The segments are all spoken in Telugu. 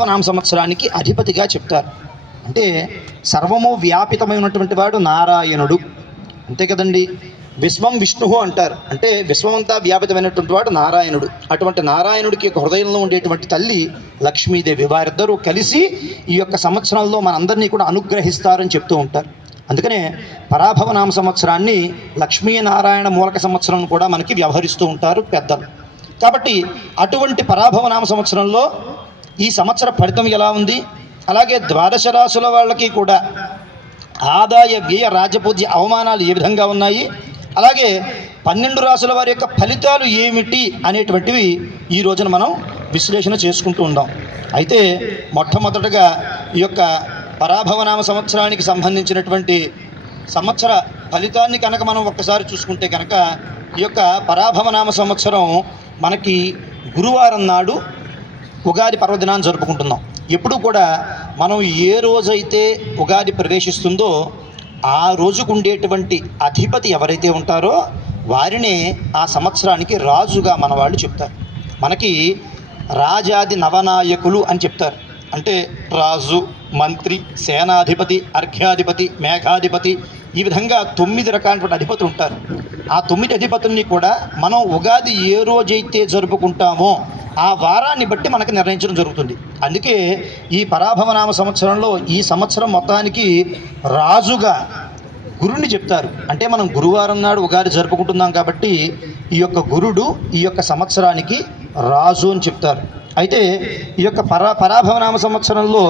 పరాభవనామ సంవత్సరానికి అధిపతిగా చెప్తారు. అంటే సర్వము వ్యాపితమైనటువంటి వాడు నారాయణుడు, అంతే కదండి. విశ్వం విష్ణు అంటారు, అంటే విశ్వమంతా వ్యాపితమైనటువంటి వాడు నారాయణుడు. అటువంటి నారాయణుడికి హృదయంలో ఉండేటువంటి తల్లి లక్ష్మీదేవి, వారిద్దరూ కలిసి ఈ యొక్క సంవత్సరంలో మనందరినీ కూడా అనుగ్రహిస్తారని చెప్తూ ఉంటారు. అందుకనే పరాభవనామ సంవత్సరాన్ని లక్ష్మీనారాయణ మూలక సంవత్సరం కూడా మనకి వ్యవహరిస్తూ ఉంటారు పెద్దలు. కాబట్టి అటువంటి పరాభవనామ సంవత్సరంలో ఈ సంవత్సర ఫలితం ఎలా ఉంది, అలాగే ద్వాదశ రాశుల వాళ్ళకి కూడా ఆదాయ వ్యయ రాజపూజ్య అవమానాలు ఏ విధంగా ఉన్నాయి, అలాగే 12 రాశుల వారి యొక్క ఫలితాలు ఏమిటి అనేటువంటివి ఈ రోజున మనం విశ్లేషణ చేసుకుంటూ ఉందాం. అయితే మొట్టమొదటగా ఈ యొక్క పరాభవనామ సంవత్సరానికి సంబంధించినటువంటి సంవత్సర ఫలితాన్ని కనుక మనం ఒక్కసారి చూసుకుంటే కనుక ఈ యొక్క పరాభవనామ సంవత్సరం మనకి గురువారం నాడు ఉగాది పర్వదినాన్ని జరుపుకుంటున్నాం. ఎప్పుడు కూడా మనం ఏ రోజైతే ఉగాది ప్రవేశిస్తుందో ఆ రోజుకు ఉండేటువంటి అధిపతి ఎవరైతే ఉంటారో వారినే ఆ సంవత్సరానికి రాజుగా మన వాళ్ళు చెప్తారు. మనకి రాజాది నవనాయకులు అని చెప్తారు. అంటే రాజు, మంత్రి, సేనాధిపతి, అర్ఘ్యాధిపతి, మేఘాధిపతి, ఈ విధంగా 9 రకాలైనటువంటి అధిపతులు ఉంటారు. ఆ 9 అధిపతుల్ని కూడా మనం ఉగాది ఏ రోజైతే జరుపుకుంటామో ఆ వారాన్ని బట్టి మనకు నిర్ణయించడం జరుగుతుంది. అందుకే ఈ పరాభవనామ సంవత్సరంలో ఈ సంవత్సరం మొత్తానికి రాజుగా గురుడిని చెప్తారు. అంటే మనం గురువారం నాడు ఉగాది జరుపుకుంటున్నాం కాబట్టి ఈ యొక్క గురుడు ఈ యొక్క సంవత్సరానికి రాజు అని చెప్తారు. అయితే ఈ యొక్క పరాభవనామ సంవత్సరంలో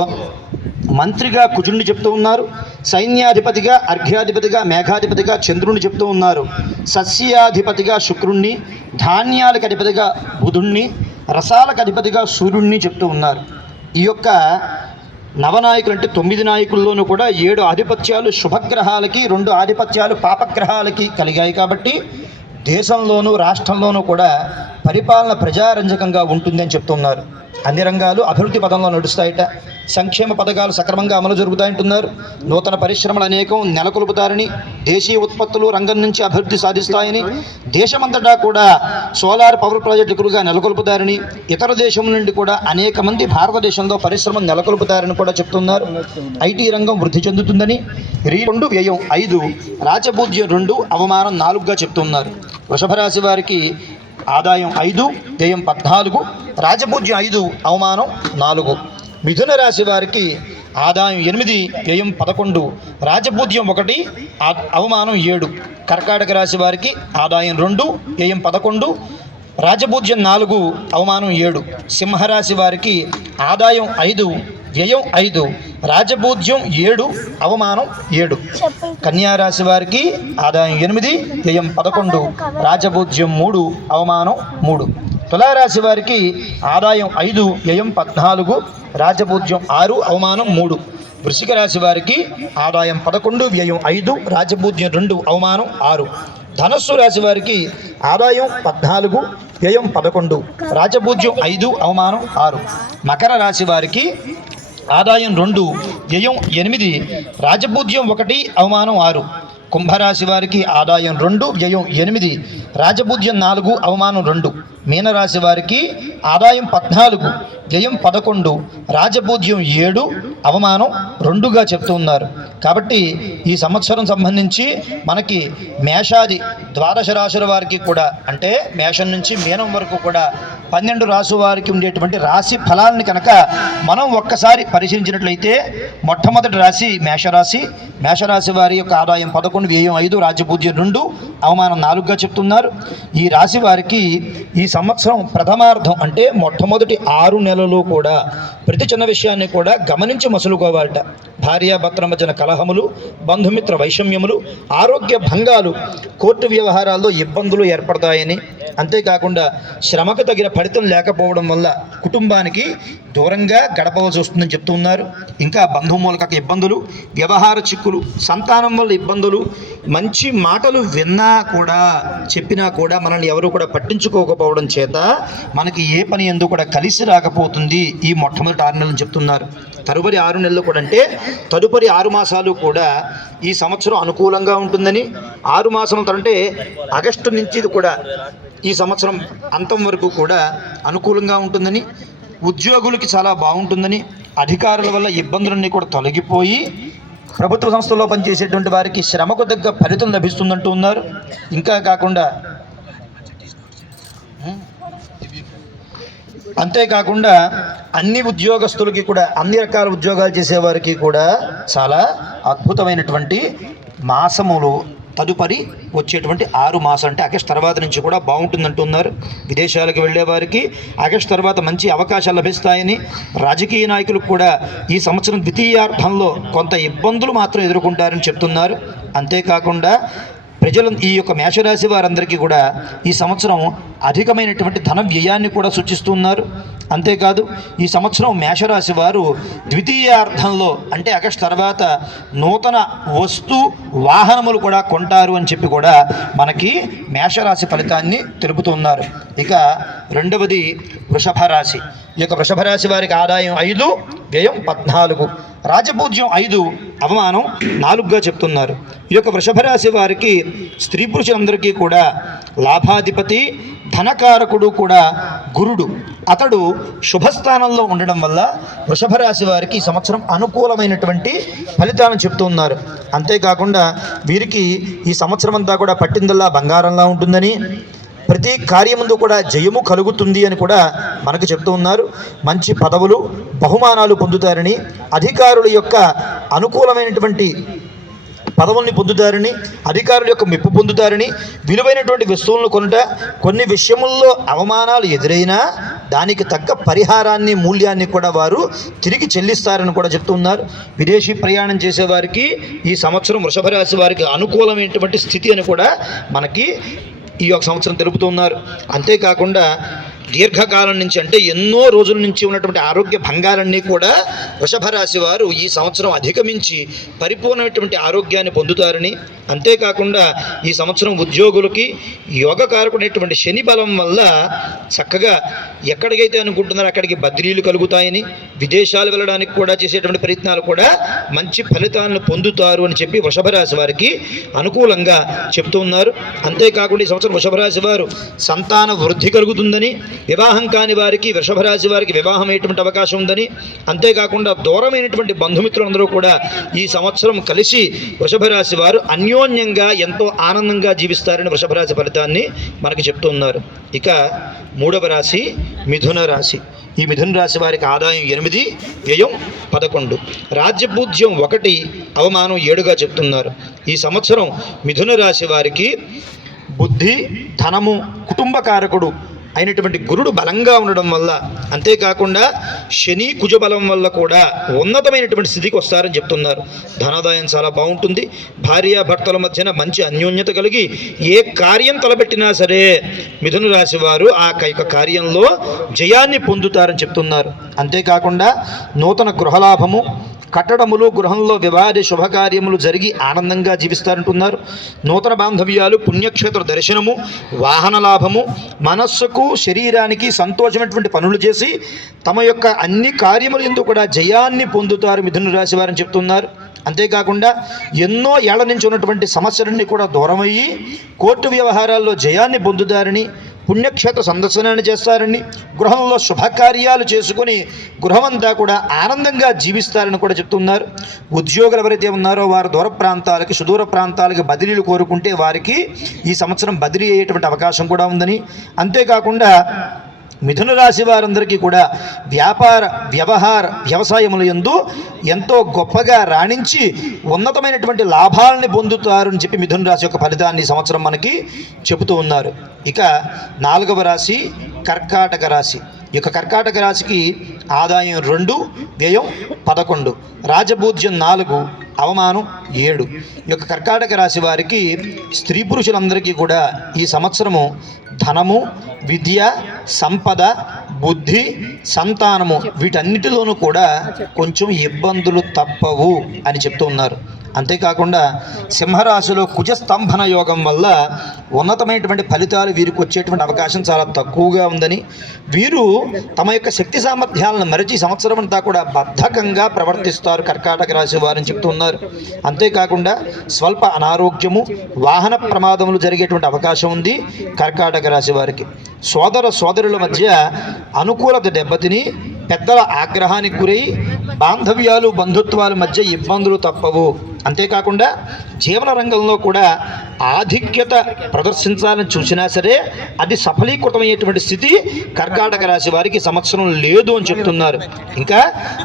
మంత్రిగా కుజుడిని చెప్తూ ఉన్నారు, సైన్యాధిపతిగా అర్ఘ్యాధిపతిగా మేఘాధిపతిగా చంద్రుడిని చెప్తూ ఉన్నారు, సస్యాధిపతిగా శుక్రుణ్ణి, ధాన్యాలకు అధిపతిగా బుధుణ్ణి, రసాలకు అధిపతిగా సూర్యుడిని చెప్తూ ఉన్నారు. ఈ యొక్క నవనాయకులు అంటే 9 నాయకుల్లోనూ కూడా 7 ఆధిపత్యాలు శుభగ్రహాలకి, 2 ఆధిపత్యాలు పాపగ్రహాలకి కలిగాయి. కాబట్టి దేశంలోనూ రాష్ట్రంలోనూ కూడా పరిపాలన ప్రజారంజకంగా ఉంటుంది అని చెప్తున్నారు. అన్ని రంగాలు అభివృద్ధి పదంలో నడుస్తాయట, సంక్షేమ పథకాలు సక్రమంగా అమలు జరుగుతాయంటున్నారు, నూతన పరిశ్రమలు అనేకం నెలకొల్పుతారని, దేశీయ ఉత్పత్తులు రంగం నుంచి అభివృద్ధి సాధిస్తాయని, దేశమంతటా కూడా సోలార్ పవర్ ప్రాజెక్టులుగా నెలకొల్పుతారని, ఇతర దేశం నుండి కూడా అనేక మంది భారతదేశంలో పరిశ్రమలు నెలకొల్పుతారని కూడా చెప్తున్నారు. ఐటీ రంగం వృద్ధి చెందుతుందని, 2 వ్యయం 5, రాజపూజ్యం 2, అవమానం 4గా చెప్తున్నారు. వృషభ రాశి వారికి ఆదాయం 5, వ్యయం 14, రాజపూజ్యం 5, అవమానం 4. మిథున రాశి వారికి ఆదాయం 8, వ్యయం 11, రాజపూజ్యం 1, అవమానం 7. కర్కాటక రాశి వారికి ఆదాయం 2, వ్యయం 11, రాజపూజ్యం 4, అవమానం 7. సింహరాశి వారికి ఆదాయం 5, వ్యయం 5, రాజపూజ్యం 7, అవమానం 7. కన్యారాశి వారికి ఆదాయం 8, వ్యయం 11, రాజపూజ్యం 3, అవమానం 3. తులారాశి వారికి ఆదాయం 5, వ్యయం 14, రాజపూజ్యం 6, అవమానం 3. వృశ్చిక రాశి వారికి ఆదాయం 11, వ్యయం 5, రాజపూజ్యం 2, అవమానం 6. ధనస్సు రాశి వారికి ఆదాయం 14, వ్యయం 11, రాజపూజ్యం 5, అవమానం 6. మకర రాశి వారికి ఆదాయం 2, వ్యయం 8, రాజపూజ్యం 1, అవమానం 6. కుంభరాశి వారికి ఆదాయం 2, వ్యయం 8, రాజపూజ్యం 4, అవమానం 2. మీనరాశి వారికి ఆదాయం 14, వ్యయం 11, రాజపూజ్యం 7, అవమానం 2గా చెప్తున్నారు. కాబట్టి ఈ సంవత్సరం సంబంధించి మనకి మేషాది ద్వాదశ రాశుల వారికి కూడా, అంటే మేషం నుంచి మీనం వరకు కూడా 12 రాశి వారికి ఉండేటువంటి రాశి ఫలాలను కనుక మనం ఒక్కసారి పరిశీలించినట్లయితే మొట్టమొదటి రాశి మేషరాశి. మేషరాశి వారి యొక్క ఆదాయం 11, వ్యయం 5, రాజపూజ్యం 2, అవమానం 4గా చెప్తున్నారు. ఈ రాశి వారికి ఈ సంవత్సరం ప్రథమార్థం అంటే మొట్టమొదటి 6 నెలలు కూడా ప్రతి చిన్న విషయాన్ని కూడా గమనించి మసులుకోవాలట. భార్యాభర్తల మధ్యన కలహములు, బంధుమిత్ర వైషమ్యములు, ఆరోగ్య భంగాలు, కోర్టు వ్యవహారాల్లో ఇబ్బందులు ఏర్పడతాయని, అంతేకాకుండా శ్రమకు తగిన ఫలితం లేకపోవడం వల్ల కుటుంబానికి దూరంగా గడపవలసి వస్తుందని చెప్తూ ఉన్నారు. ఇంకా బంధుమూలక ఇబ్బందులు, వ్యవహార చిక్కులు, సంతానం వల్ల ఇబ్బందులు, మంచి మాటలు విన్నా కూడా చెప్పినా కూడా మనల్ని ఎవరు కూడా పట్టించుకోకపోవడం చేత మనకి ఏ పని ఎందుకు కూడా కలిసి రాకపోతుంది ఈ మొట్టమొదటి 6 నెలలు చెప్తున్నారు. తదుపరి 6 నెలలు కూడా అంటే తదుపరి 6 మాసాలు కూడా ఈ సంవత్సరం అనుకూలంగా ఉంటుందని, 6 మాసాలు అంటే ఆగస్టు నుంచి కూడా ఈ సంవత్సరం అంతం వరకు కూడా అనుకూలంగా ఉంటుందని, ఉద్యోగులకి చాలా బాగుంటుందని, అధికారుల వల్ల ఇబ్బందులన్నీ కూడా తొలగిపోయి ప్రభుత్వ సంస్థల్లో పనిచేసేటువంటి వారికి శ్రమకు తగ్గ ఫలితం లభిస్తుందంటూ ఉన్నారు. ఇంకా కాకుండా అంతేకాకుండా అన్ని ఉద్యోగస్తులకి కూడా, అన్ని రకాల ఉద్యోగాలు చేసేవారికి కూడా చాలా అద్భుతమైనటువంటి మాసములు తదుపరి వచ్చేటువంటి 6 మాసం అంటే ఆగస్టు తర్వాత నుంచి కూడా బాగుంటుందంటున్నారు. విదేశాలకు వెళ్ళే వారికి ఆగస్టు తర్వాత మంచి అవకాశాలు లభిస్తాయని, రాజకీయ నాయకులకు కూడా ఈ సంవత్సరం ద్వితీయార్థంలో కొంత ఇబ్బందులు మాత్రం ఎదుర్కొంటారని చెప్తున్నారు. అంతేకాకుండా ప్రజలు ఈ యొక్క మేషరాశి వారందరికీ కూడా ఈ సంవత్సరం అధికమైనటువంటి ధన వ్యయాన్ని కూడా సూచిస్తున్నారు. అంతేకాదు ఈ సంవత్సరం మేషరాశి వారు ద్వితీయార్థంలో అంటే ఆగస్టు తర్వాత నూతన వాహనములు కూడా కొంటారు అని చెప్పి కూడా మనకి మేషరాశి ఫలితాన్ని తెలుపుతున్నారు. ఇక రెండవది వృషభ రాశి. ఈ యొక్క వృషభ రాశి వారికి ఆదాయం 5, వ్యయం 14, రాజపూజ్యం 5, అవమానం 4గా చెప్తున్నారు. ఈ యొక్క వృషభ రాశి వారికి స్త్రీ పురుషులందరికీ కూడా లాభాధిపతి, ధనకారకుడు కూడా గురుడు, అతడు శుభస్థానంలో ఉండడం వల్ల వృషభ రాశి వారికి ఈ సంవత్సరం అనుకూలమైనటువంటి ఫలితాలను చెప్తున్నారు. అంతేకాకుండా వీరికి ఈ సంవత్సరం అంతా కూడా పట్టిందల్లా బంగారంలా ఉంటుందని, ప్రతి కార్యముందు కూడా జయము కలుగుతుంది అని కూడా మనకు చెప్తూ ఉన్నారు. మంచి పదవులు, బహుమానాలు పొందుతారని, అధికారుల యొక్క అనుకూలమైనటువంటి పదవుల్ని పొందుతారని, అధికారుల యొక్క మెప్పు పొందుతారని, విలువైనటువంటి వస్తువులను కొనుట, కొన్ని విషయముల్లో అవమానాలు ఎదురైనా దానికి తగ్గ పరిహారాన్ని, మూల్యాన్ని కూడా వారు తిరిగి చెల్లిస్తారని కూడా చెప్తున్నారు. విదేశీ ప్రయాణం చేసేవారికి ఈ సంవత్సరం వృషభ రాశి వారికి అనుకూలమైనటువంటి స్థితి అని కూడా మనకి ఈ యొక్క సంవత్సరం తెలుపుతున్నారు. అంతేకాకుండా దీర్ఘకాలం నుంచి అంటే ఎన్నో రోజుల నుంచి ఉన్నటువంటి ఆరోగ్య భంగాలన్నీ కూడా వృషభ రాశి వారు ఈ సంవత్సరం అధిగమించి పరిపూర్ణమైనటువంటి ఆరోగ్యాన్ని పొందుతారని, అంతేకాకుండా ఈ సంవత్సరం ఉద్యోగులకి యోగకారకుడైనటువంటి శని బలం వల్ల చక్కగా ఎక్కడికైతే అనుకుంటున్నారో అక్కడికి బదిలీలు కలుగుతాయని, విదేశాలు వెళ్ళడానికి కూడా చేసేటువంటి ప్రయత్నాలు కూడా మంచి ఫలితాలను పొందుతారు అని చెప్పి వృషభ రాశి వారికి అనుకూలంగా చెప్తూ ఉన్నారు. అంతేకాకుండా ఈ సంవత్సరం వృషభ రాశి వారు సంతాన వృద్ధి కలుగుతుందని, వివాహం కాని వారికి వృషభ రాశి వారికి వివాహం అయ్యేటువంటి అవకాశం ఉందని, అంతేకాకుండా దూరమైనటువంటి బంధుమిత్రులందరూ కూడా ఈ సంవత్సరం కలిసి వృషభ రాశి వారు అన్యోన్యంగా ఎంతో ఆనందంగా జీవిస్తారని వృషభ రాశి ఫలితాన్ని మనకి చెప్తూ ఉన్నారు. ఇక మూడవ రాశి మిథున రాశి. ఈ మిథున రాశి వారికి ఆదాయం 8, వ్యయం 11, రాజ్యపూజ్యం 1, అవమానం 7గా చెప్తున్నారు. ఈ సంవత్సరం మిథున రాశి వారికి బుద్ధి, ధనము, కుటుంబకారకుడు అయినటువంటి గురుడు బలంగా ఉండడం వల్ల, అంతేకాకుండా శని కుజ బలం వల్ల కూడా ఉన్నతమైనటువంటి స్థితికి వస్తారని చెప్తున్నారు. ధనాదాయం చాలా బాగుంటుంది. భార్యాభర్తల మధ్యన మంచి అన్యోన్యత కలిగి ఏ కార్యం తలపెట్టినా సరే మిథున రాశి వారు ఆ కార్యంలో జయాన్ని పొందుతారని చెప్తున్నారు. అంతేకాకుండా నూతన గృహలాభము, కట్టడములు, గృహంలో వివాహ శుభకార్యములు జరిగి ఆనందంగా జీవిస్తారంటున్నారు. నూతన బాంధవ్యాలు, పుణ్యక్షేత్ర దర్శనము, వాహన లాభము, మనస్సుకు శరీరానికి సంతోషమైనటువంటి పనులు చేసి తమ యొక్క అన్ని కార్యములు ఎందుకు కూడా జయాన్ని పొందుతారు మిథున రాశి వారని చెప్తున్నారు. అంతేకాకుండా ఎన్నో ఏళ్ల నుంచి ఉన్నటువంటి సమస్యలన్నీ కూడా దూరమయ్యి కోర్టు వ్యవహారాల్లో జయాన్ని పొందుతారని, పుణ్యక్షేత్ర సందర్శనాన్ని చేస్తారని, గృహంలో శుభకార్యాలు చేసుకుని గృహమంతా కూడా ఆనందంగా జీవిస్తారని కూడా చెప్తున్నారు. ఉద్యోగులు ఎవరైతే ఉన్నారో వారు దూర ప్రాంతాలకి, సుదూర ప్రాంతాలకి బదిలీలు కోరుకుంటే వారికి ఈ సంవత్సరం బదిలీ అయ్యేటువంటి అవకాశం కూడా ఉందని, అంతేకాకుండా మిథున రాశి వారందరికీ కూడా వ్యాపార, వ్యవసాయముల యందు ఎంతో గొప్పగా రాణించి ఉన్నతమైనటువంటి లాభాలని పొందుతారని చెప్పి మిథున రాశి యొక్క ఫలితాన్ని సంవత్సరం మనకి చెబుతూ ఉన్నారు. ఇక 4వ రాశి కర్కాటక రాశి. ఈ యొక్క కర్కాటక రాశికి ఆదాయం 2, వ్యయం 11, రాజపూజ్యం 4, అవమానం 7. ఈ యొక్క కర్కాటక రాశి వారికి స్త్రీ పురుషులందరికీ కూడా ఈ సంవత్సరము ధనము, విద్య, సంపద, బుద్ధి, సంతానము వీటన్నిటిలోనూ కూడా కొంచెం ఇబ్బందులు తప్పవు అని చెప్తూ ఉన్నారు. అంతేకాకుండా సింహరాశిలో కుజస్తంభన యోగం వల్ల ఉన్నతమైనటువంటి ఫలితాలు వీరికి వచ్చేటువంటి అవకాశం చాలా తక్కువగా ఉందని, వీరు తమ యొక్క శక్తి సామర్థ్యాలను మరచి సంవత్సరం అంతా కూడా బద్ధకంగా ప్రవర్తిస్తారు కర్కాటక రాశి వారని చెప్తున్నారు. అంతేకాకుండా స్వల్ప అనారోగ్యము, వాహన ప్రమాదములు జరిగేటువంటి అవకాశం ఉంది కర్కాటక రాశి వారికి. సోదరుల మధ్య అనుకూలత దెబ్బతిని పెద్దల ఆగ్రహానికి గురై బాంధవ్యాలు బంధుత్వాల మధ్య ఇబ్బందులు తప్పవు. అంతేకాకుండా జీవన రంగంలో కూడా ఆధిక్యత ప్రదర్శించాలని చూసినా సరే అది సఫలీకృతమయ్యేటువంటి స్థితి కర్కాటక రాశి వారికి సంవత్సరం లేదు అని చెప్తున్నారు. ఇంకా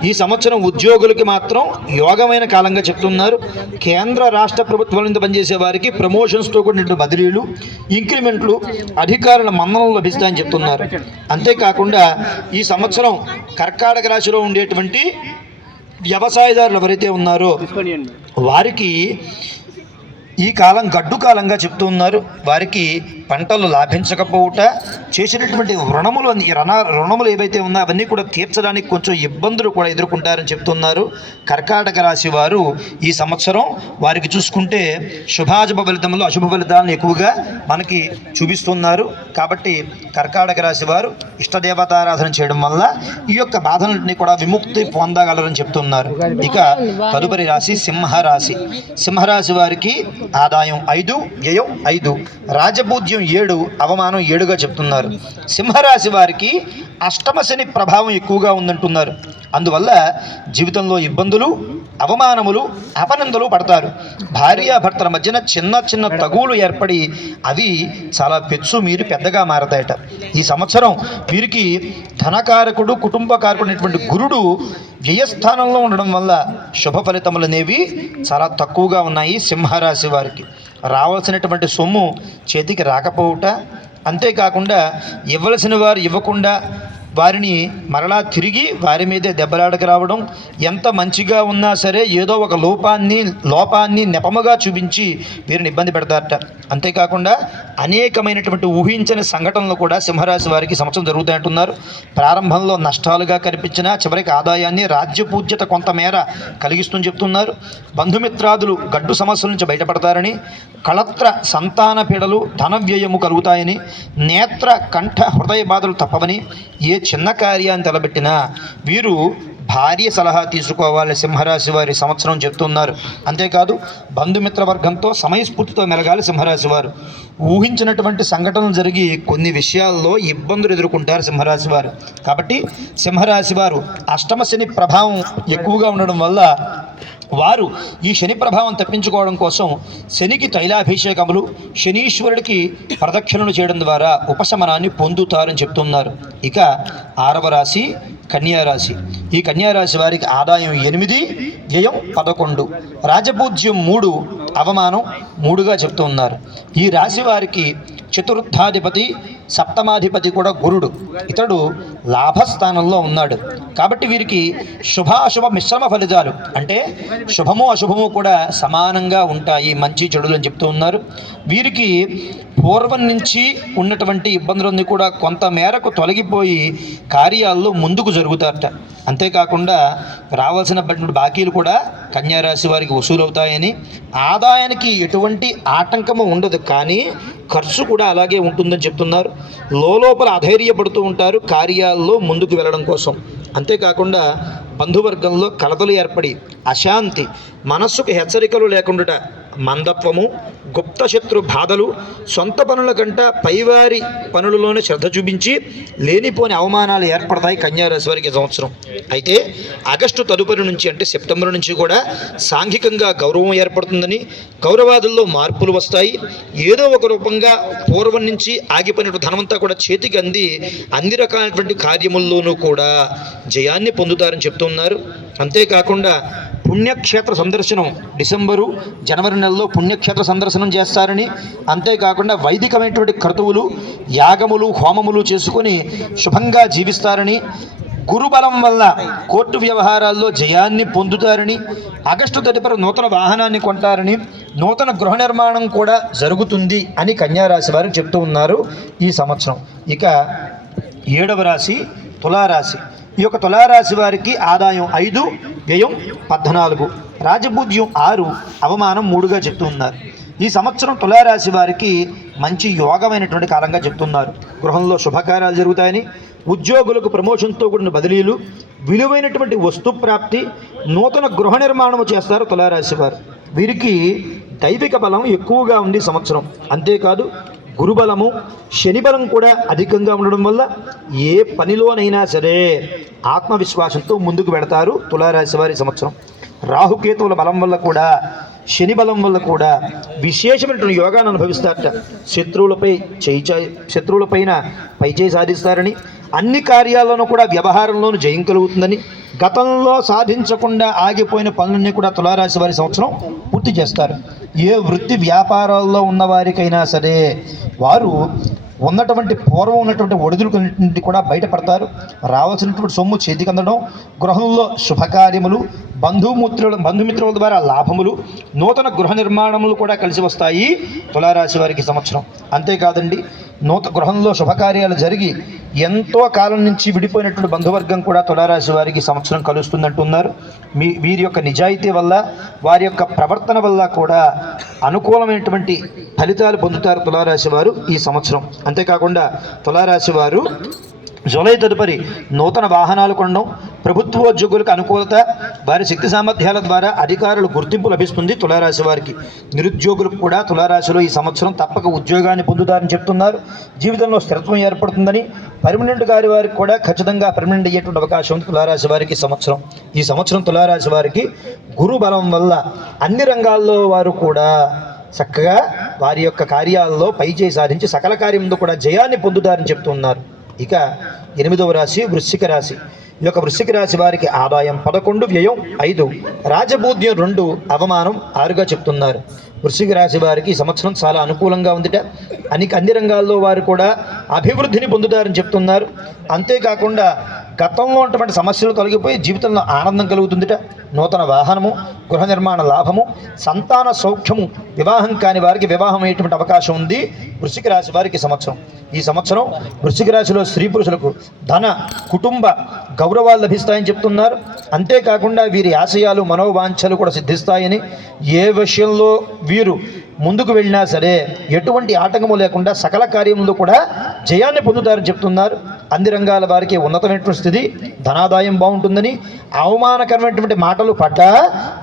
ఈ సంవత్సరం ఉద్యోగులకి మాత్రం యోగమైన కాలంగా చెప్తున్నారు. కేంద్ర రాష్ట్ర ప్రభుత్వాల నుంచి పనిచేసే వారికి ప్రమోషన్స్తో కూడిన బదిలీలు, ఇంక్రిమెంట్లు, అధికారుల మన్ననలు లభిస్తాయని చెప్తున్నారు. అంతేకాకుండా ఈ సంవత్సరం కర్కాటక రాశిలో ఉండేటువంటి వ్యవసాయదారులు ఎవరైతే ఉన్నారో వారికి ఈ కాలం గడ్డు కాలంగా చెప్తూ ఉన్నారు. వారికి పంటలు లాభించకపోవుట, చేసినటువంటి రుణములు ఏవైతే ఉన్నాయో అవన్నీ కూడా తీర్చడానికి కొంచెం ఇబ్బందులు కూడా ఎదుర్కొంటారని చెప్తున్నారు. కర్కాటక రాశి వారు ఈ సంవత్సరం వారికి చూసుకుంటే శుభాశుభ ఫలితములు, అశుభ ఫలితాలను ఎక్కువగా మనకి చూపిస్తున్నారు. కాబట్టి కర్కాటక రాశి వారు ఇష్టదేవతారాధన చేయడం వల్ల ఈ యొక్క బాధలన్నింటినీ కూడా విముక్తి పొందగలరని చెప్తున్నారు. ఇక తదుపరి రాశి సింహరాశి. సింహరాశి వారికి ఆదాయం 5, వ్యయం 5, రాజపూజ్యం 7, అవమానం 7గా చెప్తున్నారు. సింహరాశి వారికి అష్టమ శని ప్రభావం ఎక్కువగా ఉందంటున్నారు. అందువల్ల జీవితంలో ఇబ్బందులు, అవమానములు, అపనిందలు పడతారు. భార్యాభర్తల మధ్యన చిన్న చిన్న తగువులు ఏర్పడి అవి చాలా పెచ్చు మీరు పెద్దగా మారతాయట. ఈ సంవత్సరం వీరికి ధనకారకుడు, కుటుంబకారకుడు అనేటువంటి గురుడు వ్యయస్థానంలో ఉండడం వల్ల శుభ ఫలితములు అనేవి చాలా తక్కువగా ఉన్నాయి. సింహరాశి వారికి రావాల్సినటువంటి సొమ్ము చేతికి రాకపోవుట, అంతేకాకుండా ఇవ్వవలసిన వారు ఇవ్వకుండా వారిని మరలా తిరిగి వారి మీదే దెబ్బలాడక రావడం, ఎంత మంచిగా ఉన్నా సరే ఏదో ఒక లోపాన్ని నెపముగా చూపించి వీరిని ఇబ్బంది పెడతారట. అంతేకాకుండా అనేకమైనటువంటి ఊహించని సంఘటనలు కూడా సింహరాశి వారికి సంవత్సరం జరుగుతాయంటున్నారు. ప్రారంభంలో నష్టాలుగా కనిపించినా చివరికి ఆదాయాన్ని, రాజ్యపూజ్యత కొంతమేర కలిగిస్తుందని చెప్తున్నారు. బంధుమిత్రాదులు గడ్డు సమస్యల నుంచి బయటపడతారని, కళత్ర సంతాన పీడలు, ధన వ్యయము కలుగుతాయని, నేత్ర కంఠ హృదయ బాధలు తప్పవని, ఏ చిన్న కార్యాన్ని తలబెట్టినా వీరు భార్య సలహా తీసుకోవాలి సింహరాశి వారి సంవత్సరం చెప్తున్నారు. అంతేకాదు బంధుమిత్ర వర్గంతో సమయస్ఫూర్తితో మెలగాలి సింహరాశి వారు. ఊహించినటువంటి సంఘటనలు జరిగి కొన్ని విషయాల్లో ఇబ్బందులు ఎదుర్కొంటారు సింహరాశి వారు. కాబట్టి సింహరాశి వారు అష్టమ శని ప్రభావం ఎక్కువగా ఉండడం వల్ల వారు ఈ శని ప్రభావం తప్పించుకోవడం కోసం శనికి తైలాభిషేకములు, శనీశ్వరుడికి ప్రదక్షిణలు చేయడం ద్వారా ఉపశమనాన్ని పొందుతారని చెప్తున్నారు. ఇక 6వ రాశి కన్యారాశి. ఈ కన్యారాశి వారికి ఆదాయం 8, వ్యయం 11, రాజపూజ్యం 3, అవమానం 3గా చెప్తూ ఉన్నారు. ఈ రాశి వారికి చతుర్థాధిపతి, సప్తమాధిపతి కూడా గురుడు. ఇతడు లాభస్థానంలో ఉన్నాడు. కాబట్టి వీరికి శుభాశుభ మిశ్రమ ఫలితాలు, అంటే శుభము అశుభము కూడా సమానంగా ఉంటాయి, మంచి చెడులు అని చెప్తూ ఉన్నారు. వీరికి పూర్వం నుంచి ఉన్నటువంటి ఇబ్బందులన్నీ కూడా కొంత మేరకు తొలగిపోయి కార్యాల్లో ముందుకు జరుగుతారట. అంతేకాకుండా రావాల్సిన బాకీలు కూడా కన్యారాశి వారికి వసూలవుతాయని, ఆదాయానికి ఎటువంటి ఆటంకము ఉండదు, కానీ ఖర్చు కూడా అలాగే ఉంటుందని చెప్తున్నారు. లోపల అధైర్యపడుతూ ఉంటారు కార్యాల్లో ముందుకు వెళ్ళడం కోసం. అంతేకాకుండా బంధువర్గంలో కలతలు ఏర్పడి అశాంతి, మనస్సుకు హెచ్చరికలు లేకుండా మందత్వము, గుప్తశత్రు బాధలు, సొంత పనుల కంట పైవారి పనులలోనే శ్రద్ధ చూపించి లేనిపోని అవమానాలు ఏర్పడతాయి కన్యారాశి వారికి సంవత్సరం. అయితే ఆగస్టు తదుపరి నుంచి, అంటే సెప్టెంబర్ నుంచి కూడా సాంఘికంగా గౌరవం ఏర్పడుతుందని, గౌరవాదుల్లో మార్పులు వస్తాయి. ఏదో ఒక రూపంగా పూర్వం నుంచి ఆగిపోయినట్టు ధనమంతా కూడా చేతికి అంది అన్ని రకాలైనటువంటి కార్యముల్లోనూ కూడా జయాన్ని పొందుతారని చెప్తున్నారు. అంతేకాకుండా పుణ్యక్షేత్ర సందర్శనం డిసెంబరు, జనవరి నెలలో పుణ్యక్షేత్ర సందర్శనం చేస్తారని, అంతేకాకుండా వైదికమైనటువంటి క్రతువులు, యాగములు, హోమములు చేసుకొని శుభంగా జీవిస్తారని, గురుబలం వల్ల కోర్టు వ్యవహారాల్లో జయాన్ని పొందుతారని, ఆగస్టు తదుపరి నూతన వాహనాన్ని కొంటారని, నూతన గృహ నిర్మాణం కూడా జరుగుతుంది అని కన్యారాశి వారు చెప్తూ ఉన్నారు ఈ సంవత్సరం. ఇక 7వ రాశి తులారాశి. ఈ యొక్క తులారాశి వారికి ఆదాయం 5, వ్యయం 14, రాజపూజ్యం 6, అవమానం 3గా చెప్తూ ఉన్నారు. ఈ సంవత్సరం తులారాశి వారికి మంచి యోగమైనటువంటి కాలంగా చెప్తున్నారు. గృహంలో శుభకార్యాలు జరుగుతాయని, ఉద్యోగులకు ప్రమోషన్తో కూడిన బదిలీలు, విలువైనటువంటి వస్తు ప్రాప్తి, నూతన గృహ నిర్మాణము చేస్తారు తులారాశి వారు. వీరికి దైవిక బలం ఎక్కువగా ఉంది సంవత్సరం. అంతేకాదు గురుబలము శనిబలం కూడా అధికంగా ఉండడం వల్ల ఏ పనిలోనైనా సరే ఆత్మవిశ్వాసంతో ముందుకు పెడతారు తులారాశి వారి సంవత్సరం. రాహుకేతువుల బలం వల్ల కూడా శని బలం వల్ల కూడా విశేషమైనటువంటి యోగాన్ని అనుభవిస్తారట. శత్రువులపైన పైచేయి సాధిస్తారని, అన్ని కార్యాల్లోనూ కూడా వ్యవహారంలోనూ జయం కలుగుతుందని, గతంలో సాధించకుండా ఆగిపోయిన పనులన్నీ కూడా తులారాశి వారి సంవత్సరం పూర్తి చేస్తారు. ఏ వృత్తి వ్యాపారాల్లో ఉన్నవారికైనా సరే వారు పూర్వం ఉన్నటువంటి ఒడిదులన్నింటి కూడా బయటపడతారు. రావాల్సినటువంటి సొమ్ము చేతికి అందడం, గృహంలో శుభకార్యములు, బంధుమిత్రుల ద్వారా లాభములు, నూతన గృహ నిర్మాణములు కూడా కలిసి వస్తాయి తులారాశి వారికి సంవత్సరం. అంతేకాదండి, గృహంలో శుభకార్యాలు జరిగి ఎంతో కాలం నుంచి విడిపోయినటువంటి బంధువర్గం కూడా తులారాశి వారికి సంవత్సరం కలుస్తుందంటున్నారు. వీరి యొక్క నిజాయితీ వల్ల, వారి యొక్క ప్రవర్తన వల్ల కూడా అనుకూలమైనటువంటి ఫలితాలు పొందుతారు తులారాశి వారు ఈ సంవత్సరం. అంతేకాకుండా తులారాశి వారు జూలై తదుపరి నూతన వాహనాలు కొనడం, ప్రభుత్వోద్యోగులకు అనుకూలత, వారి శక్తి సామర్థ్యాల ద్వారా అధికారులు గుర్తింపు లభిస్తుంది తులారాశి వారికి. నిరుద్యోగులకు కూడా తులారాశిలో ఈ సంవత్సరం తప్పక ఉద్యోగాన్ని పొందుతారని చెప్తున్నారు. జీవితంలో స్థిరత్వం ఏర్పడుతుందని, పర్మనెంట్ గారి వారికి కూడా ఖచ్చితంగా పర్మనెంట్ అయ్యేటువంటి అవకాశం ఉంది తులారాశి వారికి సంవత్సరం. ఈ సంవత్సరం తులారాశి వారికి గురు బలం వల్ల అన్ని రంగాల్లో వారు కూడా చక్కగా వారి యొక్క కార్యాల్లో పైచేయి సాధించి సకల కార్యంలో కూడా జయాన్ని పొందుతారని చెప్తున్నారు. ఇక 8వ రాశి వృశ్చిక రాశి. ఈ యొక్క వృశ్చిక రాశి వారికి ఆదాయం 11, వ్యయం 5, రాజపూజ్యం 2, అవమానం 6గా చెప్తున్నారు. వృశ్చిక రాశి వారికి ఈ సంవత్సరం చాలా అనుకూలంగా ఉందిట. అన్ని రంగాల్లో వారు కూడా అభివృద్ధిని పొందుతారని చెప్తున్నారు. అంతేకాకుండా గతంలో ఉన్నటువంటి సమస్యలు తొలగిపోయి జీవితంలో ఆనందం కలుగుతుందిట. నూతన వాహనము, గృహ నిర్మాణ లాభము, సంతాన సౌఖ్యము, వివాహం కాని వారికి వివాహం అయ్యేటువంటి అవకాశం ఉంది వృశ్చిక రాశి వారికి సంవత్సరం. ఈ సంవత్సరం వృశ్చిక రాశిలో స్త్రీ పురుషులకు ధన, కుటుంబ గౌరవాలు లభిస్తాయని చెప్తున్నారు. అంతేకాకుండా వీరి ఆశయాలు, మనోవాంఛలు కూడా సిద్ధిస్తాయని, ఏ విషయంలో వీరు ముందుకు వెళ్ళినా సరే ఎటువంటి ఆటంకము లేకుండా సకల కార్యములు కూడా జయాన్ని పొందుతారని చెప్తున్నారు. అన్ని రంగాల వారికి ఉన్నతమైనటువంటి స్థితి, ధనాదాయం బాగుంటుందని, అవమానకరమైనటువంటి మాటలు పడ్డా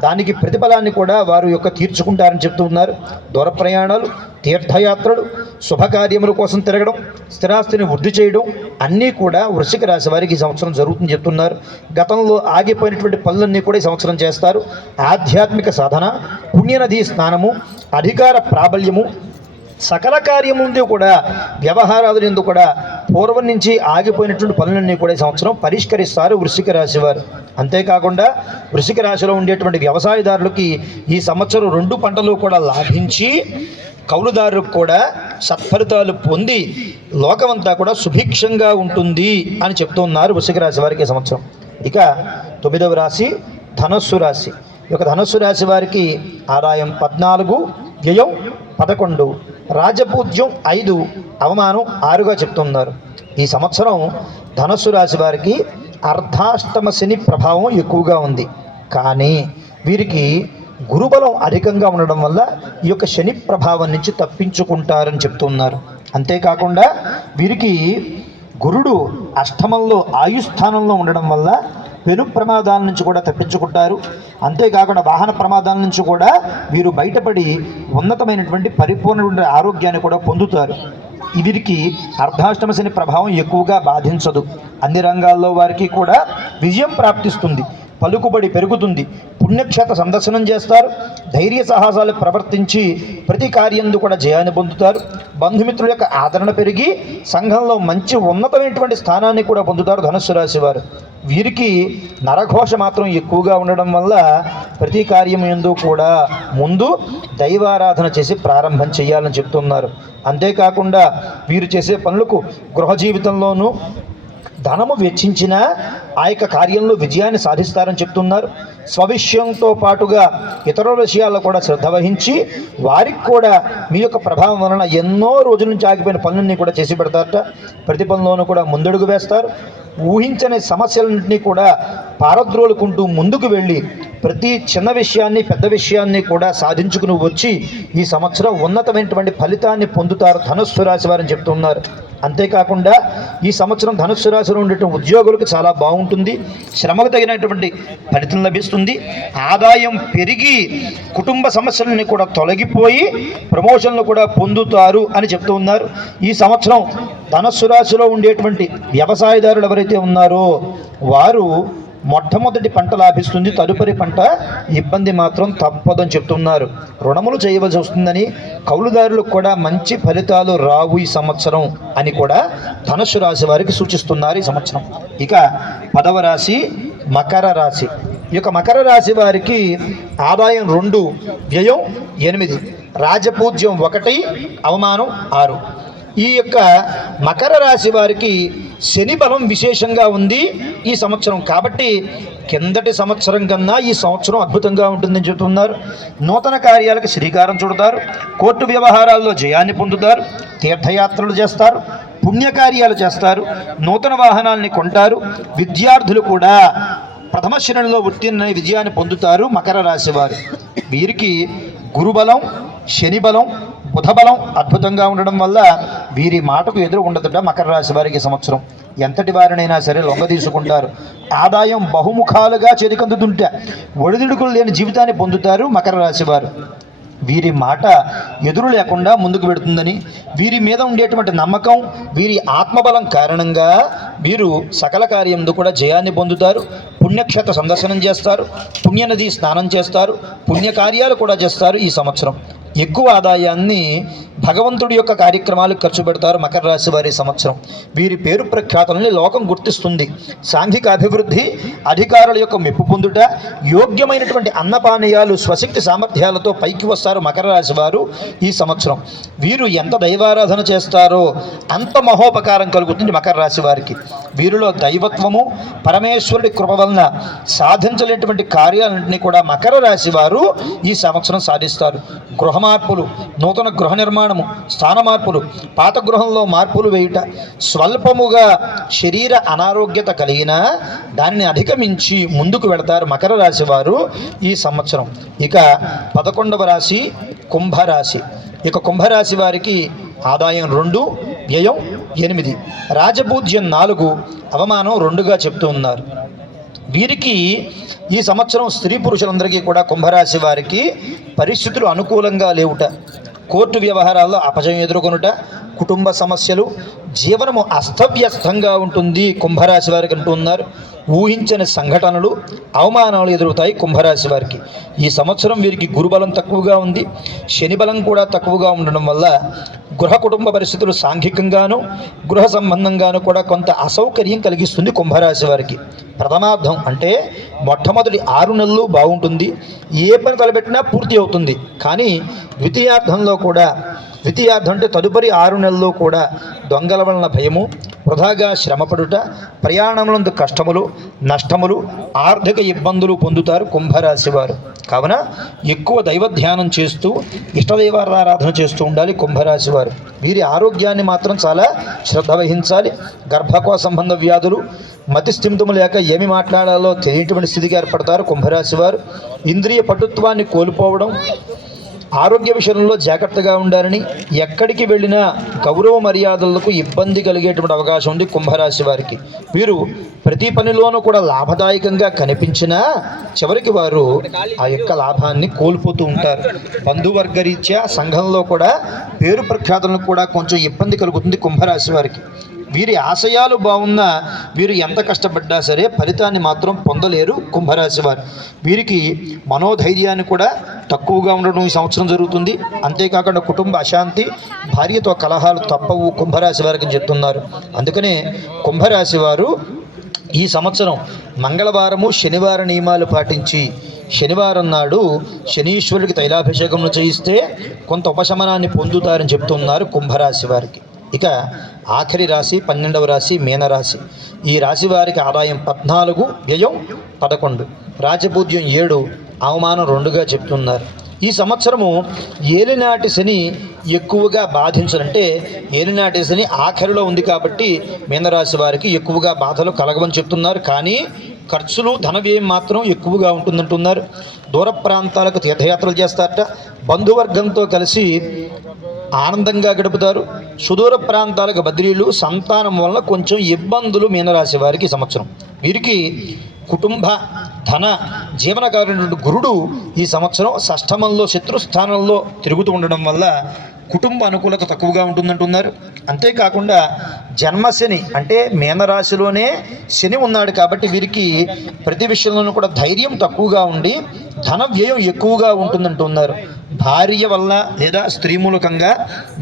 దానికి ప్రతిఫలాన్ని కూడా వారు తీర్చుకుంటారని చెప్తున్నారు. దూర ప్రయాణాలు, తీర్థయాత్రలు, శుభకార్యముల కోసం తిరగడం, స్థిరాస్తిని వృద్ధి చేయడం అన్నీ కూడా వృశ్చిక రాశి వారికి ఈ సంవత్సరం జరుగుతుందని చెప్తున్నారు. గతంలో ఆగిపోయినటువంటి పనులన్నీ కూడా ఈ సంవత్సరం చేస్తారు. ఆధ్యాత్మిక సాధన, పుణ్యనది స్నానము, అధికార ప్రాబల్యము, సకల కార్యముందు కూడా వ్యవహారాదుల యందు కూడా పూర్వం నుంచి ఆగిపోయినటువంటి పనులన్నీ కూడా ఈ సంవత్సరం పరిష్కరిస్తారు వృశ్చిక రాశి వారు. అంతేకాకుండా వృశ్చిక రాశిలో ఉండేటువంటి వ్యవసాయదారులకి ఈ సంవత్సరం 2 పంటలు కూడా లాభించి, కౌలుదారులకు కూడా సత్ఫలితాలు పొంది లోకమంతా కూడా సుభిక్షంగా ఉంటుంది అని చెప్తున్నారు వృశ్చిక రాశి వారికి సంవత్సరం. ఇక 9వ రాశి ధనస్సు రాశి. ఈ యొక్క ధనస్సు రాశి వారికి ఆదాయం 14, వ్యయం 11, రాజపూజ్యం 5, అవమానం 6గా చెప్తున్నారు. ఈ సంవత్సరం ధనస్సు రాశి వారికి అర్ధాష్టమ శని ప్రభావం ఎక్కువగా ఉంది. కానీ వీరికి గురుబలం అధికంగా ఉండడం వల్ల ఈ యొక్క శని ప్రభావం నుంచి తప్పించుకుంటారని చెప్తున్నారు. అంతేకాకుండా వీరికి గురుడు అష్టమంలో ఆయుస్థానంలో ఉండడం వల్ల పెను ప్రమాదాల నుంచి కూడా తప్పించుకుంటారు. అంతేకాకుండా వాహన ప్రమాదాల నుంచి కూడా వీరు బయటపడి ఉన్నతమైనటువంటి పరిపూర్ణమైన ఆరోగ్యాన్ని కూడా పొందుతారు. వీరికి అర్ధాష్టమ శని ప్రభావం ఎక్కువగా బాధించదు. అన్ని రంగాల్లో వారికి కూడా విజయం ప్రాప్తిస్తుంది, పలుకుబడి పెరుగుతుంది, పుణ్యక్షేత్ర సందర్శనం చేస్తారు, ధైర్య సాహసాలు ప్రవర్తించి ప్రతి కార్యంలో కూడా జయాన్ని పొందుతారు. బంధుమిత్రుల యొక్క ఆదరణ పెరిగి సంఘంలో మంచి ఉన్నతమైనటువంటి స్థానాన్ని కూడా పొందుతారు ధనుస్సు రాశి వారు. వీరికి నరఘోష మాత్రం ఎక్కువగా ఉండడం వల్ల ప్రతి కార్యం యందు కూడా ముందు దైవారాధన చేసి ప్రారంభం చేయాలని చెప్తున్నారు. అంతేకాకుండా వీరు చేసే పనులకు గృహ జీవితంలోనూ ధనము వెచ్చించిన ఆ యొక్క కార్యంలో విజయాన్ని సాధిస్తారని చెప్తున్నారు. స్వవిషయంతో పాటుగా ఇతరుల విషయాల్లో కూడా శ్రద్ధ వహించి వారికి కూడా మీ యొక్క ప్రభావం వలన ఎన్నో రోజుల నుంచి ఆగిపోయిన పనులన్నీ కూడా చేసి పెడతారట. ప్రతి పనిలోనూ కూడా ముందడుగు వేస్తారు. ఊహించని సమస్యలన్నింటినీ కూడా పారద్రోలుకుంటూ ముందుకు వెళ్ళి ప్రతి చిన్న విషయాన్ని, పెద్ద విషయాన్ని కూడా సాధించుకుని వచ్చి ఈ సంవత్సరం ఉన్నతమైనటువంటి ఫలితాన్ని పొందుతారు ధనుస్సు రాశి వారని చెప్తున్నారు. అంతేకాకుండా ఈ సంవత్సరం ధనుస్సు రాశిలో ఉండేటువంటి ఉద్యోగులకు చాలా బాగుంటుంది, శ్రమకు తగినటువంటి ఫలితం లభిస్తుంది, ఆదాయం పెరిగి కుటుంబ సమస్యలని కూడా తొలగిపోయి ప్రమోషన్లు కూడా పొందుతారు అని చెప్తూ ఉన్నారు. ఈ సంవత్సరం ధనుస్సు రాశిలో ఉండేటువంటి వ్యవసాయదారులు ఎవరైతే ఉన్నారో వారు మొట్టమొదటి పంట లాభిస్తుంది, తదుపరి పంట ఇబ్బంది మాత్రం తప్పదని చెప్తున్నారు. రుణములు చేయవలసి వస్తుందని, కౌలుదారులకు కూడా మంచి ఫలితాలు రావు ఈ సంవత్సరం అని కూడా ధనుస్సు రాశి వారికి సూచిస్తున్నారు ఈ సంవత్సరం. ఇక 10వ రాశి మకర రాశి. ఈ యొక్క మకర రాశి వారికి ఆదాయం 2, వ్యయం 8, రాజపూజ్యం 1, అవమానం 6. ఈ యొక్క మకర రాశి వారికి శని బలం విశేషంగా ఉంది ఈ సంవత్సరం. కాబట్టి కిందటి సంవత్సరం కన్నా ఈ సంవత్సరం అద్భుతంగా ఉంటుందని చెబుతున్నారు. నూతన కార్యాలకు శ్రీకారం చుడతారు, కోర్టు వ్యవహారాల్లో జయాన్ని పొందుతారు, తీర్థయాత్రలు చేస్తారు, పుణ్యకార్యాలు చేస్తారు, నూతన వాహనాల్ని కొంటారు. విద్యార్థులు కూడా ప్రథమ శ్రేణిలో ఉత్తీర్ణ విజయాన్ని పొందుతారు మకర రాశి వారు. వీరికి గురుబలం, శని బలం, బుధబలం అద్భుతంగా ఉండడం వల్ల వీరి మాటకు ఎదురు ఉండదుట మకర రాశి వారికి సంవత్సరం. ఎంతటి వారినైనా సరే లొంగ తీసుకుంటారు. ఆదాయం బహుముఖాలుగా చేరికందుతుంటే ఒడిదుడుకులు లేని జీవితాన్ని పొందుతారు మకర రాశి వారు. వీరి మాట ఎదురు లేకుండా ముందుకు పెడుతుందని, వీరి మీద ఉండేటువంటి నమ్మకం, వీరి ఆత్మబలం కారణంగా వీరు సకల కార్యంలో కూడా జయాన్ని పొందుతారు. పుణ్యక్షేత్ర సందర్శనం చేస్తారు, పుణ్యనది స్నానం చేస్తారు, పుణ్యకార్యాలు కూడా చేస్తారు. ఈ సంవత్సరం ఎక్కువ ఆదాయాన్ని భగవంతుడి యొక్క కార్యక్రమాలకు ఖర్చు పెడతారు మకర రాశి వారి సంవత్సరం. వీరి పేరు ప్రఖ్యాతులని లోకం గుర్తిస్తుంది. సాంఘిక అభివృద్ధి, అధికారుల యొక్క మెప్పు పొందుట, యోగ్యమైనటువంటి అన్నపానీయాలు, స్వశక్తి సామర్థ్యాలతో పైకి వస్తారు మకర రాశి వారు ఈ సంవత్సరం. వీరు ఎంత దైవారాధన చేస్తారో అంత మహోపకారం కలుగుతుంది మకర రాశి వారికి. వీరిలో దైవత్వము, పరమేశ్వరుడి కృప వలన సాధించలేటువంటి కార్యాలన్నింటినీ కూడా మకర రాశి వారు ఈ సంవత్సరం సాధిస్తారు. గృహ మార్పులు, నూతన గృహ నిర్మాణము, స్థాన మార్పులు, పాత గృహంలో మార్పులు వేయుట, స్వల్పముగా శరీర అనారోగ్యత కలిగినా దానిని అధిగమించి ముందుకు వెళతారు మకర రాశి వారు ఈ సంవత్సరం. ఇక 11వ రాశి కుంభరాశి. ఇక కుంభరాశి వారికి ఆదాయం 2, వ్యయం 8, రాజపూజ్యం 4, అవమానం 2గా చెప్తూ ఉన్నారు. వీరికి ఈ సంవత్సరం స్త్రీ పురుషులందరికీ కూడా కుంభరాశి వారికి పరిస్థితులు అనుకూలంగా లేవుట, కోర్టు వ్యవహారాల్లో అపజయం ఎదుర్కొనుట, కుటుంబ సమస్యలు, జీవనము అస్తవ్యస్తంగా ఉంటుంది కుంభరాశి వారికి అంటూ ఉన్నారు. ఊహించని సంఘటనలు, అవమానాలు ఎదురుతాయి కుంభరాశి వారికి. ఈ సంవత్సరం వీరికి గురుబలం తక్కువగా ఉంది, శని బలం కూడా తక్కువగా ఉండడం వల్ల గృహ కుటుంబ పరిస్థితులు సాంఘికంగాను గృహ సంబంధంగాను కూడా కొంత అసౌకర్యం కలిగిస్తుంది కుంభరాశి వారికి. ప్రథమార్థం అంటే మొట్టమొదటి 6 నెలలు బాగుంటుంది, ఏ పని తలపెట్టినా పూర్తి అవుతుంది. కానీ ద్వితీయార్థం అంటే తదుపరి 6 నెలల్లో కూడా దొంగల వలన భయము, వృధాగా శ్రమపడుట, ప్రయాణములందు కష్టములు, నష్టములు, ఆర్థిక ఇబ్బందులు పొందుతారు కుంభరాశి వారు. కావున ఎక్కువ దైవ ధ్యానం చేస్తూ ఇష్టదైవారాధన చేస్తూ ఉండాలి కుంభరాశి వారు. వీరి ఆరోగ్యాన్ని మాత్రం చాలా శ్రద్ధ వహించాలి. గర్భకోశ సంబంధ వ్యాధులు, మతిస్థిమితము లేక ఏమి మాట్లాడాలో తెలియటువంటి స్థితికి ఏర్పడతారు కుంభరాశి వారు. ఇంద్రియ పటుత్వాన్ని కోల్పోవడం, ఆరోగ్య విషయంలో జాగ్రత్తగా ఉండాలని, ఎక్కడికి వెళ్ళినా గౌరవ మర్యాదలకు ఇబ్బంది కలిగేటువంటి అవకాశం ఉంది కుంభరాశి వారికి. వీరు ప్రతి పనిలోనూ కూడా లాభదాయకంగా కనిపించినా చివరికి వారు ఆ యొక్క లాభాన్ని కోల్పోతూ ఉంటారు. బంధువర్గరీత్యా సంఘంలో కూడా పేరు ప్రఖ్యాతులకు కూడా కొంచెం ఇబ్బంది కలుగుతుంది కుంభరాశి వారికి. వీరి ఆశయాలు బాగున్నా వీరు ఎంత కష్టపడ్డా సరే ఫలితాన్ని మాత్రం పొందలేరు కుంభరాశి వారు. వీరికి మనోధైర్యాన్ని కూడా తక్కువగా ఉండడం ఈ సంవత్సరం జరుగుతుంది. అంతేకాకుండా కుటుంబ అశాంతి, భార్యతో కలహాలు తప్పవు కుంభరాశి వారికి చెప్తున్నారు. అందుకనే కుంభరాశి వారు ఈ సంవత్సరం మంగళవారము శనివార నియమాలు పాటించి శనివారం నాడు శనీశ్వరుడికి తైలాభిషేకం చేయిస్తే కొంత ఉపశమనాన్ని పొందుతారని చెప్తున్నారు కుంభరాశి వారికి. ఇక ఆఖరి రాశి 12వ రాశి మీనరాశి. ఈ రాశి వారికి ఆదాయం 14, వ్యయం 11, రాజపూజ్యం 7, అవమానం 2గా చెప్తున్నారు. ఈ సంవత్సరము ఏలినాటి శని ఎక్కువగా బాధించాలంటే ఏలినాటి శని ఆఖరిలో ఉంది కాబట్టి మీనరాశి వారికి ఎక్కువగా బాధలు కలగవని చెప్తున్నారు. కానీ ఖర్చులు ధన వ్యయం మాత్రం ఎక్కువగా ఉంటుందంటున్నారు. దూర ప్రాంతాలకు తీర్థయాత్రలు చేస్తారట. బంధువర్గంతో కలిసి ఆనందంగా గడుపుతారు. సుదూర ప్రాంతాలకు బదిలీలు, సంతానం వల్ల కొంచెం ఇబ్బందులు మీనరాశి వారికి ఈ సంవత్సరం. వీరికి కుటుంబ ధన జీవనకారుడు గురుడు ఈ సంవత్సరం షష్ఠమంలో శత్రుస్థానంలో తిరుగుతూ ఉండడం వల్ల కుటుంబ అనుకూలత తక్కువగా ఉంటుందంటున్నారు. అంతేకాకుండా జన్మశని అంటే మీనరాశిలోనే శని ఉన్నాడు కాబట్టి వీరికి ప్రతి విషయంలోనూ కూడా ధైర్యం తక్కువగా ఉండి ధన వ్యయం ఎక్కువగా ఉంటుందంటున్నారు. భార్య వల్ల లేదా స్త్రీ మూలకంగా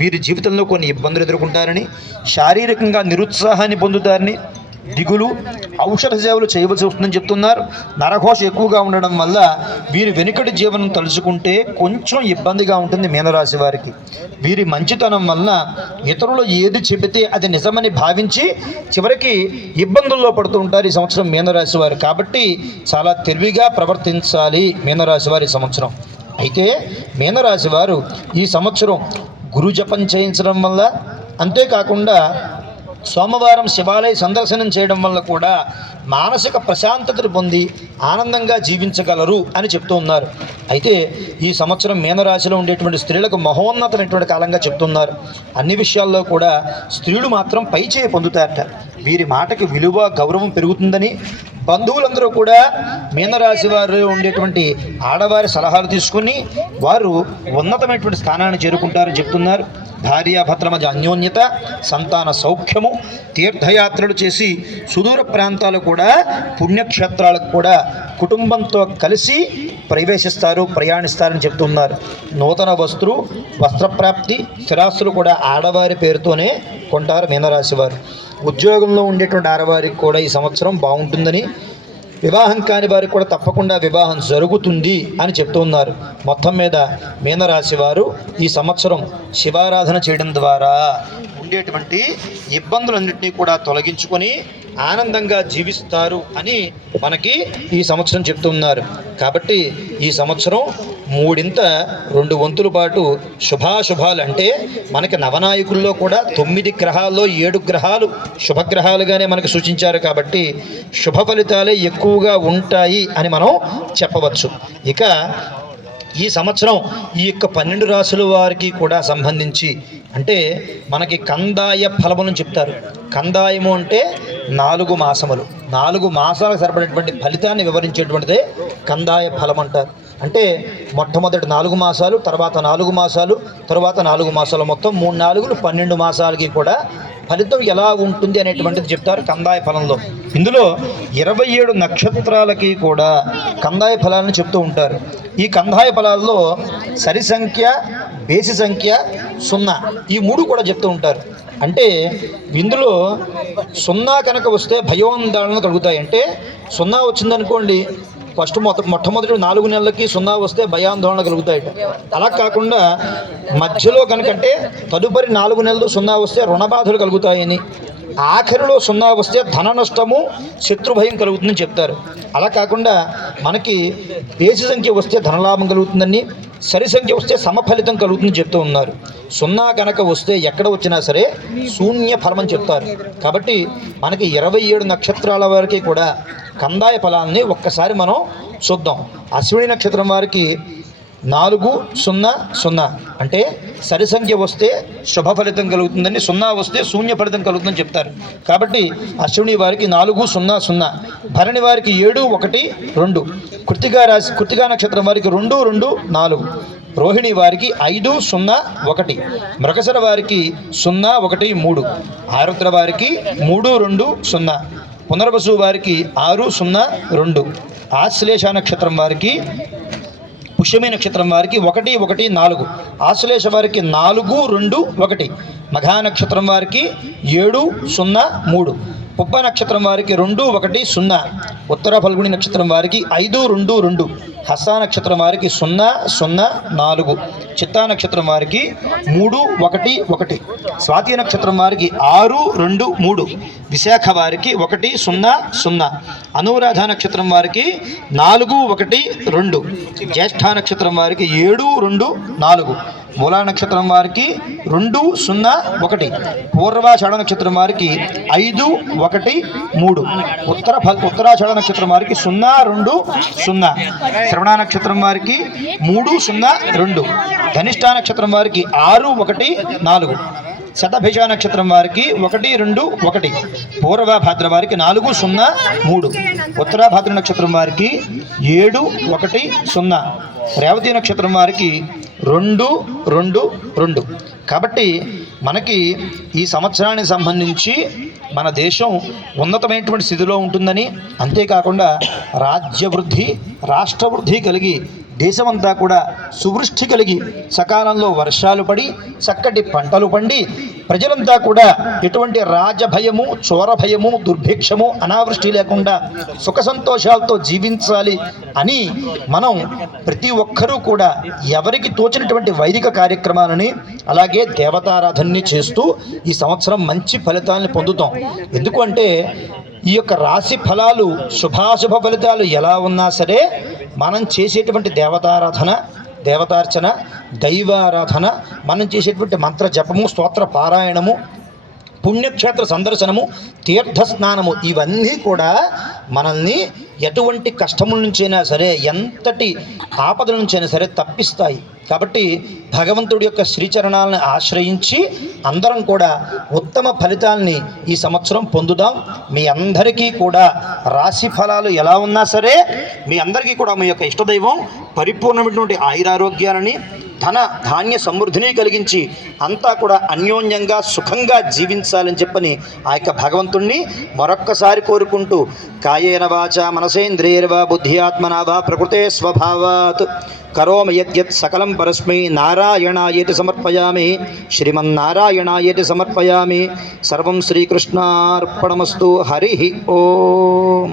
వీరి జీవితంలో కొన్ని ఇబ్బందులు ఎదుర్కొంటారని, శారీరకంగా నిరుత్సాహాన్ని పొందుతారని, దిగులు ఔషధ సేవలు చేయవలసి వస్తుందని చెప్తున్నారు. నరఘోష ఎక్కువగా ఉండడం వల్ల వీరి వెనుకటి జీవనం తలుచుకుంటే కొంచెం ఇబ్బందిగా ఉంటుంది మీనరాశి వారికి. వీరి మంచితనం వలన ఇతరులు ఏది చెబితే అది నిజమని భావించి చివరికి ఇబ్బందుల్లో పడుతూ ఉంటారు ఈ సంవత్సరం మీనరాశి వారు. కాబట్టి చాలా తెలివిగా ప్రవర్తించాలి మీనరాశి వారి సంవత్సరం. అయితే మీనరాశి వారు ఈ సంవత్సరం గురు జపం చేయించడం వల్ల, అంతేకాకుండా సోమవారం శివాలయ సందర్శనం చేయడం వల్ల కూడా మానసిక ప్రశాంతతను పొంది ఆనందంగా జీవించగలరు అని చెప్తూ ఉన్నారు. అయితే ఈ సంవత్సరం మీనరాశిలో ఉండేటువంటి స్త్రీలకు మహోన్నతమైనటువంటి కాలంగా చెప్తున్నారు. అన్ని విషయాల్లో కూడా స్త్రీలు మాత్రం పైచేయి పొందుతారట. వీరి మాటకి విలువ గౌరవం పెరుగుతుందని, బంధువులందరూ కూడా మీనరాశి వారిలో ఉండేటువంటి ఆడవారి సలహాలు తీసుకుని వారు ఉన్నతమైనటువంటి స్థానాన్ని చేరుకుంటారని చెప్తున్నారు. భార్యాభర్తల మధ్య అన్యోన్యత, సంతాన సౌఖ్యము, తీర్థయాత్రలు చేసి సుదూర ప్రాంతాలు కూడా పుణ్యక్షేత్రాలకు కూడా కుటుంబంతో కలిసి ప్రవేశిస్తారు, ప్రయాణిస్తారని చెప్తున్నారు. నూతన వస్త్రప్రాప్తి, స్థిరాస్తులు కూడా ఆడవారి పేరుతోనే కొంటారు మీనరాశి వారు. ఉద్యోగంలో ఉండేటువంటి ఆడవారికి కూడా ఈ సంవత్సరం బాగుంటుందని, వివాహం కాని వారికి కూడా తప్పకుండా వివాహం జరుగుతుంది అని చెప్తూ ఉన్నారు. మొత్తం మీద మీనరాశి వారు ఈ సంవత్సరం శివారాధన చేయడం ద్వారా ఉండేటువంటి ఇబ్బందులన్నింటినీ కూడా తొలగించుకొని ఆనందంగా జీవిస్తారు అని మనకి ఈ సంవత్సరం చెప్తున్నారు. కాబట్టి ఈ సంవత్సరం మూడింత 2 వంతుల పాటు శుభాశుభాలు అంటే మనకి నవనాయకుల్లో కూడా 9 గ్రహాల్లో 7 గ్రహాలు శుభగ్రహాలుగానే మనకు సూచించారు. కాబట్టి శుభ ఫలితాలే ఎక్కువగా ఉంటాయి అని మనం చెప్పవచ్చు. ఇక ఈ సంవత్సరం ఈ యొక్క 12 రాశుల వారికి కూడా సంబంధించి అంటే మనకి కందాయ ఫలములను చెప్తారు. కందాయము అంటే 4 మాసములు, 4 మాసాలకు సరిపడేటువంటి ఫలితాన్ని వివరించేటువంటిదే కందాయ ఫలం అంటారు. అంటే మొట్టమొదటి 4 మాసాలు, తర్వాత 4 మాసాలు, తర్వాత 4 మాసాలు, మొత్తం 3 4 12 మాసాలకి కూడా ఫలితం ఎలా ఉంటుంది అనేటువంటిది చెప్తారు కందాయ ఫలంలో. ఇందులో 27 నక్షత్రాలకి కూడా కందాయ ఫలాలను చెప్తూ ఉంటారు. ఈ కందాయ ఫలాల్లో సరి సంఖ్య, బేసి సంఖ్య, 0 ఈ 3 కూడా చెప్తూ ఉంటారు. అంటే ఇందులో 0 కనుక వస్తే భయోందోళనలు కలుగుతాయి. అంటే 0 వచ్చిందనుకోండి, మొట్టమొదటి 4 నెలలకి 0 వస్తే భయాందోళన కలుగుతాయట. అలా కాకుండా మధ్యలో కనుకంటే తదుపరి 4 నెలలు 0 వస్తే రుణబాధలు కలుగుతాయని, ఆఖరిలో 0 వస్తే ధన నష్టము, శత్రుభయం కలుగుతుందని చెప్తారు. అలా కాకుండా మనకి బేసి సంఖ్య వస్తే ధనలాభం కలుగుతుందని, సరి సంఖ్య వస్తే సమఫలితం కలుగుతుందని చెప్తూ ఉన్నారు. 0 కనుక వస్తే ఎక్కడ వచ్చినా సరే శూన్య ఫలం అని చెప్తారు. కాబట్టి మనకి 27 నక్షత్రాల వారికి కూడా కందాయ ఫలాన్ని ఒక్కసారి మనం చూద్దాం. అశ్విని నక్షత్రం వారికి 4 0 0 అంటే సరి సంఖ్య వస్తే శుభ ఫలితం కలుగుతుందని, 0 వస్తే శూన్య ఫలితం కలుగుతుందని చెప్తారు. కాబట్టి అశ్విని వారికి 4 0 0, భరణి వారికి 7 1 2, కృత్తికా నక్షత్రం వారికి 2 2 4, రోహిణి వారికి 5 0 1, మృగశిర వారికి 0 1 3, ఆరుద్ర వారికి 3 2 0, పునర్వసు వారికి 6 0 2, ఆశ్లేష నక్షత్రం వారికి, పుష్యమి నక్షత్రం వారికి 1 1 4, ఆశ్లేష వారికి 4 2 1, మఘా నక్షత్రం వారికి 7 0 3, పుబ్బ నక్షత్రం వారికి 2 1 0, ఉత్తర ఫల్గుని నక్షత్రం వారికి 5 2 2, హస్త నక్షత్రం వారికి 0 0 4, చిత్తా నక్షత్రం వారికి 3 1 1, స్వాతి నక్షత్రం వారికి 6 2 3, విశాఖ వారికి 1 0 0, అనురాధ నక్షత్రం వారికి 4 1 2, జ్యేష్ఠ నక్షత్రం వారికి 7 2 4, మూలా నక్షత్రం వారికి 2, 0, 1. పూర్వాషాఢ నక్షత్రం వారికి 5, 1, 3. ఉత్తరాషాఢ నక్షత్రం వారికి 0, 2, 0. శ్రవణ నక్షత్రం వారికి 3, 0, 2. ధనిష్ఠ నక్షత్రం వారికి 6, 1, 4. శతభిష నక్షత్రం వారికి 1, 2, 1. పూర్వభాద్ర వారికి 4, 0, 3. ఉత్తరాభాద్ర నక్షత్రం వారికి 7, 1, 0. రేవతి నక్షత్రం వారికి 2, 2, 2. కాబట్టి మనకి ఈ సంవత్సరానికి సంబంధించి మన దేశం ఉన్నతమైనటువంటి స్థితిలో ఉంటుందని, అంతేకాకుండా రాజ్యవృద్ధి రాష్ట్రవృద్ధి కలిగి దేశమంతా కూడా సువృష్టి కలిగి సకాలంలో వర్షాలు పడి చక్కటి పంటలు పండి ప్రజలంతా కూడా ఎటువంటి రాజభయము, చోరభయము, దుర్భిక్షము, అనావృష్టి లేకుండా సుఖ సంతోషాలతో జీవించాలి అని మనం ప్రతి ఒక్కరూ కూడా ఎవరికి తోచినటువంటి వైదిక కార్యక్రమాలని అలాగే దేవతారాధనని చేస్తూ ఈ సంవత్సరం మంచి ఫలితాలను పొందుతాం. ఎందుకంటే ఈ యొక్క రాశి ఫలాలు శుభాశుభ ఫలితాలు ఎలా ఉన్నా సరే మనం చేసేటువంటి దేవతారాధన, దేవతార్చన, దైవారాధన, మనం చేసేటువంటి మంత్ర జపము, స్తోత్ర పారాయణము, పుణ్యక్షేత్ర సందర్శనము, తీర్థస్నానము ఇవన్నీ కూడా మనల్ని ఎటువంటి కష్టముల నుంచైనా సరే, ఎంతటి ఆపదల నుంచైనా సరే తప్పిస్తాయి. కాబట్టి భగవంతుడి యొక్క శ్రీచరణాలను ఆశ్రయించి అందరం కూడా ఉత్తమ ఫలితాలని ఈ సంవత్సరం పొందుదాం. మీ అందరికీ కూడా రాశి ఫలాలు ఎలా ఉన్నా సరే మీ అందరికీ కూడా మీ యొక్క ఇష్టదైవం పరిపూర్ణమైనటువంటి ఆయురారోగ్యాలని, ధన ధాన్య సమృద్ధిని కలిగించి అంతా కూడా అన్యోన్యంగా సుఖంగా జీవించాలని చెప్పని ఆ యొక్క భగవంతుణ్ణి మరొక్కసారి కోరుకుంటూ, కాయేన వాచ మనసేంద్రియర్వా బుద్ధ్యాత్మనా వా ప్రకృతే స్వభావాత్ కరోమి యద్యత్ సకలం పరస్మై నారాయణాయేతి సమర్పయామి, శ్రీమన్నారాయణాయేతి సమర్పయామి. సర్వం శ్రీకృష్ణార్పణమస్తు. హరి ఓం.